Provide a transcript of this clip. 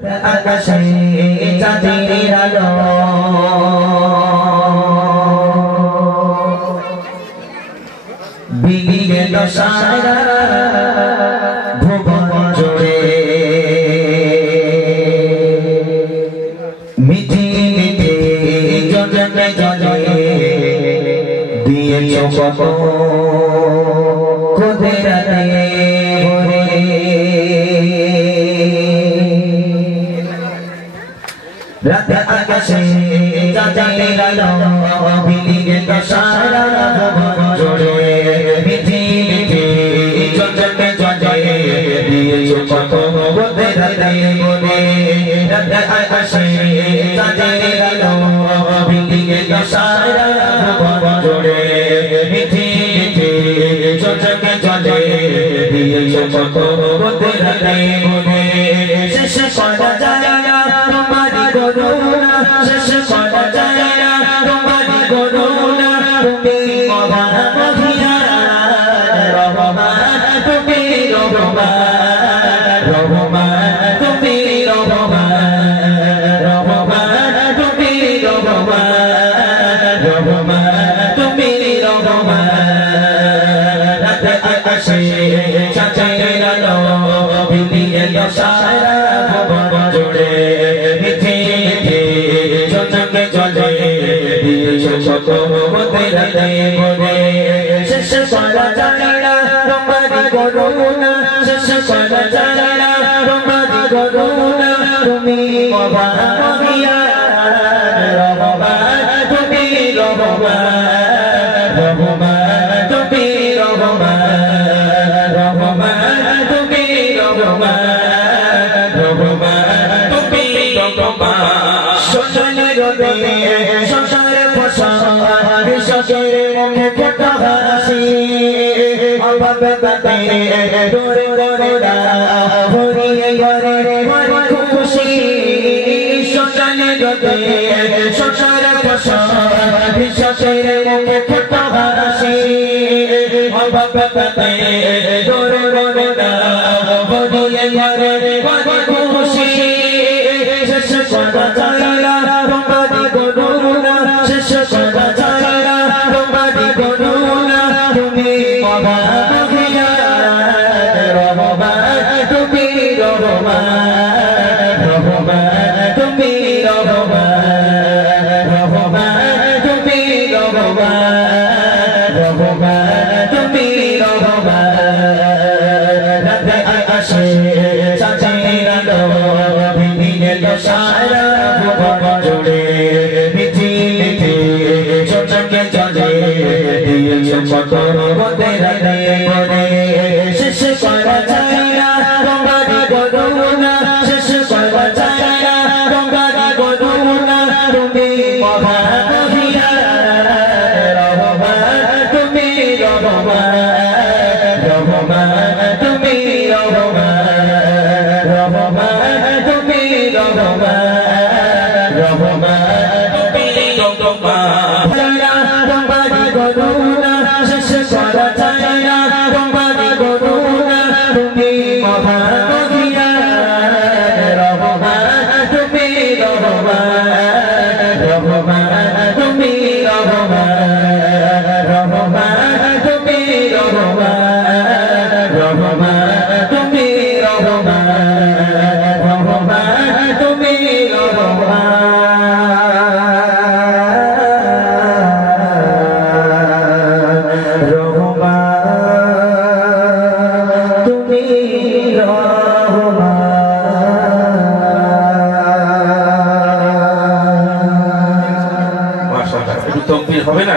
আকাশে চাঁদের আলো বিলিয়ে দশারা ভুবন জুড়ে মিঠি মিঠি জলে জলে দিয়েছো কত কুদরতে ভরে রাত আকাশে চাঁদের আলো বিলিয়ে দশারা ভুবন জুড়ে মিঠি মিঠি জলে জলে দিয়েছো কত কুদরতে ভরে রাত আকাশে চাঁদের আলো বিলিয়ে দশারা ভুবন জুড়ে মিঠি মিঠি জলে জলে দিয়েছো কত কুদরতে ভরে শেষ করা যায় না তোমারি করুণা শেষ করা যায় না তোমারি করুণা তুমি মহান মহিয়ান রহমান তুমি রহমান রহমান তুমি রহমান রহমান তুমি রহমান রহমান তুমি রহমান রাত আকাশে চাঁদের আলো বিলিয়ে দশারা ভুবন জুড়ে মিঠি মিঠি জলে জলে দিয়েছো কত কুদরতে ভরে শেষ করা যায় না তোমারি করুণা শেষ করা যায় না তোমারি করুণা তুমি মহান মহিয়ান রহমান তুমি রহমান রহমান তুমি রহমান রহমান তুমি রহমান রহমান তুমি রহমান সোনালি রোদে সংসারে ফসল কৃষকের মুখে ফোটা হাসি অভাবে বাতে দূরে করে না ভরিয়ে ঘরে খুশি সোনালি রোদে সংসারে ফসল কৃষকের মুখে ফোটা হাসি অভাবে বাতে দূরে করে না ভরিয়ে ঘরে খুশি শেষ করা যায় না তোমারি করুণা শেষ করা যায় না তোমারি করুণা তুমি মহান মহিয়ান রহমান তুমি রহমান রহমান তুমি রহমান রহমান তুমি রহমান রহমান তুমি রহমান রাত আকাশে চাঁদের আলো বিলিয়ে দশারা ভুবন জুড়ে মিঠি মিঠি জলে জলে দিয়েছো কত কুদরতে ভরে শেষ করা যায় না তোমারি করুণা শেষ করা যায় না তোমারি করুণা তুমি মহান মহিয়ান রহমান তুমি রহমান রহমান তুমি রহমান রহমান তুমি রহমান রহমান তুমি রহমান তোমারি করুণা শেষ করা যায় না তোমারি করুণা তুমি মহান মহিয়ান রহমান তুমি রহমান রহমান তুমি রহমান রহমান তুমি রহমান রহমান তুমি রহমান রহমান তুমি রহমান তুমি রহমান মাশাআল্লাহ একটু তাকবীর হবে না?